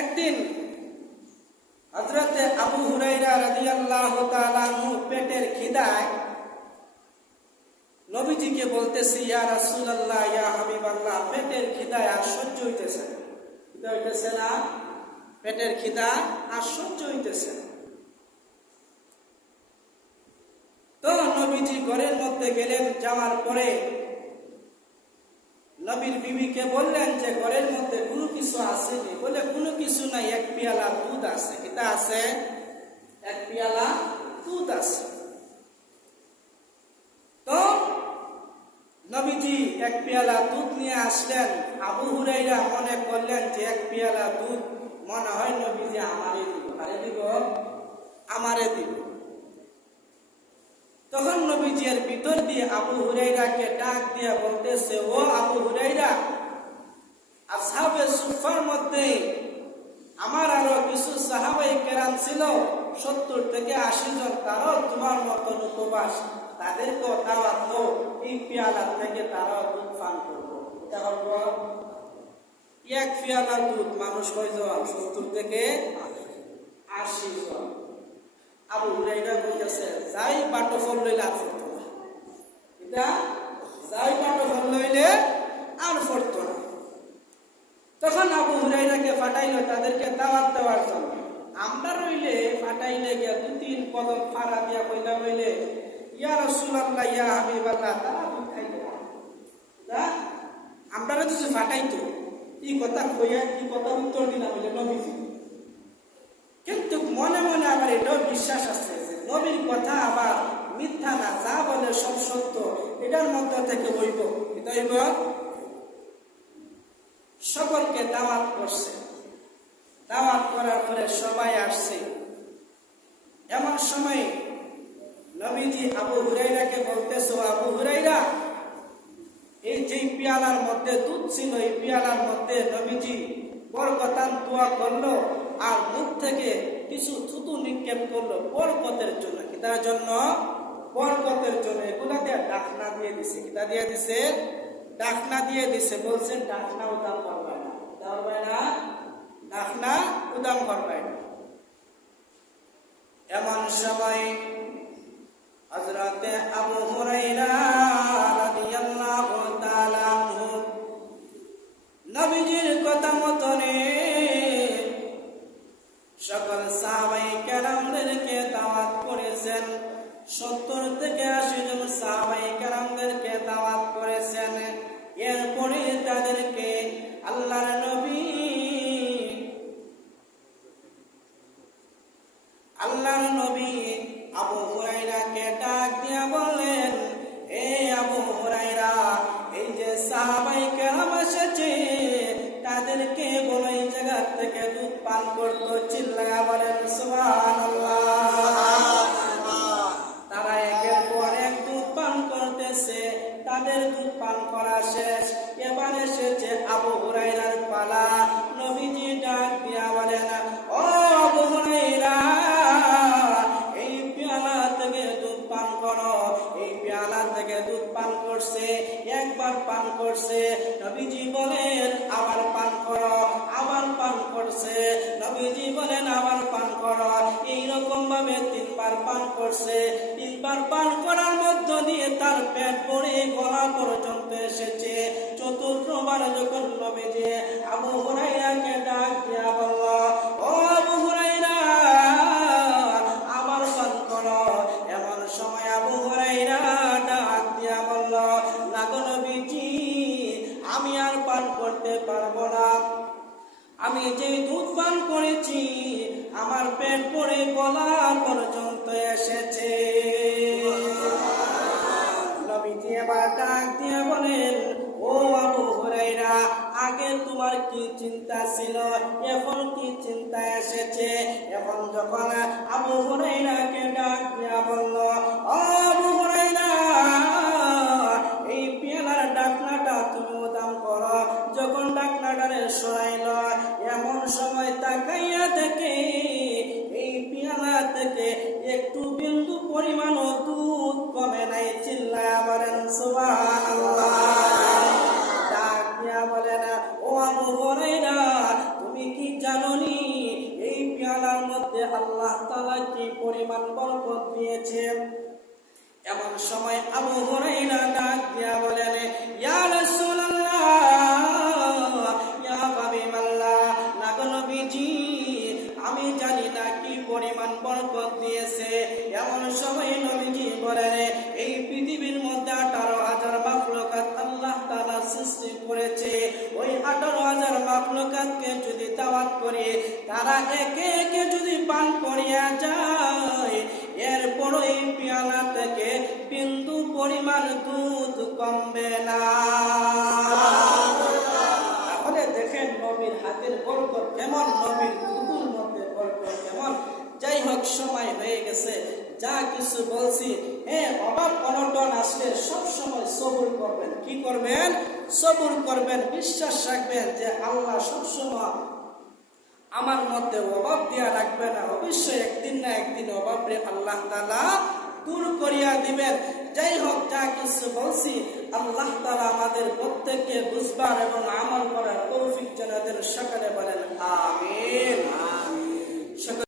একদিন হযরতে আবু হুরায়রা রাদিয়াল্লাহু তাআলা আনহু পেটের খিদায় নবীজিকে বলতেছে, ইয়া রাসূলুল্লাহ, ইয়া হাবিবাল্লাহ, পেটের খিদায় আর সহ্য হইতেছে না, পেটের খিদা আর সহ্য হইতেছে না। তো নবীজি ঘরের মধ্যে গেলেন। যাওয়ার পরে নবীর বিবিকে বললেন যে ঘরের মধ্যে কোনো কিছু আছে কি? বলে কোনো কিছু নাই, এক পেয়ালা দুধ আছে। কিতা আছে? এক পেয়ালা দুধ আছে। তো নবীজি এক পেয়ালা দুধ নিয়ে আসলেন। আবু হুরায়রা মনে করলেন যে এক পেয়ালা দুধ মনে হয় নবীজি আমারে দিব, আমারে দিব। তখন নবীজির ভিতর দিয়ে আবু হুরায়রাকে ডাক দিয়ে বলতেছে, ও আবু হুরায়রা, আসহাবে সুফার মধ্যে আমার আরো কিছু সাহাবায়ে কেরাম ছিল, 70 থেকে 80 জন, তারাও তোমার মতন উপবাস, তাদেরকেও দাওয়াত দাও, এই পেয়ালা থেকে তারাও দুধ পান করবো। এটা হলো এক পেয়ালা দুধ মানুষ কয়জন? 70 থেকে 80 জন। আবু হুরায়রা বলতেছে, যাই বাটো ফল লইলে আর ফরতো না, এটা যাই বাটো ফল লইলে আর ফরতো না। তখন আবু হুরায়রাকে পাঠাইল তাদেরকে দাওয়াত দেওয়ার জন্য। আমরা রইলে পাঠাইলে গিয়া 2-3 কদম ফাড়া দিয়া কইলা বইলে, ইয়া রাসূলুল্লাহ, ইয়া হাবিবাল্লাহ, তারা দুধ খাইতে না, আমরা যদি পাঠাইতো এই কথা কইয়া এই কথা উত্তর দিলাম বলে নবীজি। কিন্তু মনে মনে আবার এটাও বিশ্বাস আছে যে নবীর কথা আবার মিথ্যা না, যা বলে সব সত্য, এটার মধ্যে থেকে হইব। এটা হইব সকলকে দাওয়াত করছে। দাওয়াত করার পরে সবাই আসছে। এমন সময় নবীজি আবু হুরায়রাকে বলতেছে, আবু হুরায়রা, এই যে পেয়ালার মধ্যে দুধ ছিল, এই পেয়ালার মধ্যে নবীজি বরকতান দোয়া করলো আর মুখ থেকে কিছু থুতু নিক্ষেপ করলো বরকতের জন্য। কিতার জন্য? বরকতের জন্য। এগুলা দিয়ে ডাকনা দিয়ে দিছে। কিতা দিয়ে দিছে? ডাকনা দিয়ে দিছে। বলছেন ডাকনা উদাম করবে না, ডাকনা উদাম করবে না। এমন সময় হযরতে আবু হুরায়রা রাদিয়াল্লাহু তাআলা আনহু নবীজির কথা মতনে সকল সাহাবায়ে কেরামদেরকে দাওয়াত করেছেন। 70 থেকে 80 জন সাহাবায়ে কেরামদেরকে দাওয়াত করেছেন। এরপরে তাদেরকে আল্লাহর নবী আবু হুরায়রাকে ডাক দিয়া বললেন, এ আবু হুরায়রা, এই যে সাহাবায়ে কেরাম এসেছে তাদেরকে বলো এই জায়গা থেকে দুধ পান করতে। চিল্লায়া বলেন সুবহানাল্লাহ। তারা একের পর এক দুধ পান করতেছে। তাদের দুধ পান করা শেষ। এবার এসেছে আবু হুরায়রার পালা। নবীজি ডাক দিয়া বলেন, ও আবু হুরায়রা, এই পেয়ালা থেকে দুধ পান করো। এই পেয়ালা থেকে দুধ পান করছে, একবার পান করছে। নবীজি বলেন আবার পান করো, আবার পান করছে। নবীজি বলেন আবার পান করো। এইরকম ভাবে 3 বার পান করছে। 3 বার পান করার মধ্য দিয়ে তার পেট ভরে গলা পর্যন্ত এসেছে। 4বার যখন নবীজি আবু হুরায়রাকে ডাক দিয়া বলল, ও আবু হুরায়রা, আবার পান করো। এমন সময় আবু হুরায়রা ডাক দিয়া বলল, না গো নবীজি, আমি আর পান করতে পারবো না। আমি যে দুধ পান করেছি আমার পেট ভরে গলা পর্যন্ত এসেছে। নবীজি এবার ডাক দিয়ে বলেন, ও আবু হুরায়রা, আগে তোমার কি চিন্তা ছিল, এখন কি চিন্তা এসেছে? এখন যখন আবু হুরায়রাকে ডাক দিয়া বলল, ও আবু হুরায়রা, এই পেয়ালার ডাকনাটা তুমি উদাম করো। যখন ডাকনাটারে সরাইল, এমন সময় তাকাইয়া দেখে এই পেয়ালা থেকে একটু বিন্দু পরিমাণ দুধ কমে নাই। চিল্লায়া বলেন সুবহানাল্লাহ। ডাক দিয়া বলেন, ও আবু হুরায়রা, তুমি কি জানোনি পেয়ালার মধ্যে আল্লাহ তাআলা কি পরিমাণ বরকত দিয়েছেন। এমন সময় আবু হুরায়রা ডাক দিয়া বলেন, ইয়া রাসূলুল্লাহ, ইয়া হাবিবাল্লাহ, লাগো নবীজি, আমি জানি না কি পরিমাণ বরকত দিয়েছে। এমন সময় নবীজি বলেন, এই পৃথিবীর মধ্যে 18,000 মাখলুকাত আল্লাহ তাআলা সৃষ্টি করেছে। ওই 18,000 মাখলুকাতকে যদি দাওয়াত করে তারা একে একে যদি পান করিয়া যায়, এরপর এই পেয়ালা থেকে বিন্দু পরিমাণ দুধ কমবে না। তাহলে দেখেন নবীর হাতের বরকত কেমন, নবীর দুধের মধ্যে বরকত কেমন। যাই হোক, সময় হয়ে গেছে, যা কিছু বলছি, অভাব অনটন আসলে সব সময় সবুর করবেন। কি করবেন? সবুর করবেন। বিশ্বাস রাখবেন যে আল্লাহ সবসময় আমার মধ্যে অভাব দিয়া রাখবে না। অবশ্যই একদিন না একদিন অভাবে আল্লাহ তাআলা দূর করিয়া দিবেন। যাই হোক, যা কিছু বলছি, আল্লাহ তাআলা আমাদের প্রত্যেককে বুঝবার এবং আমল করার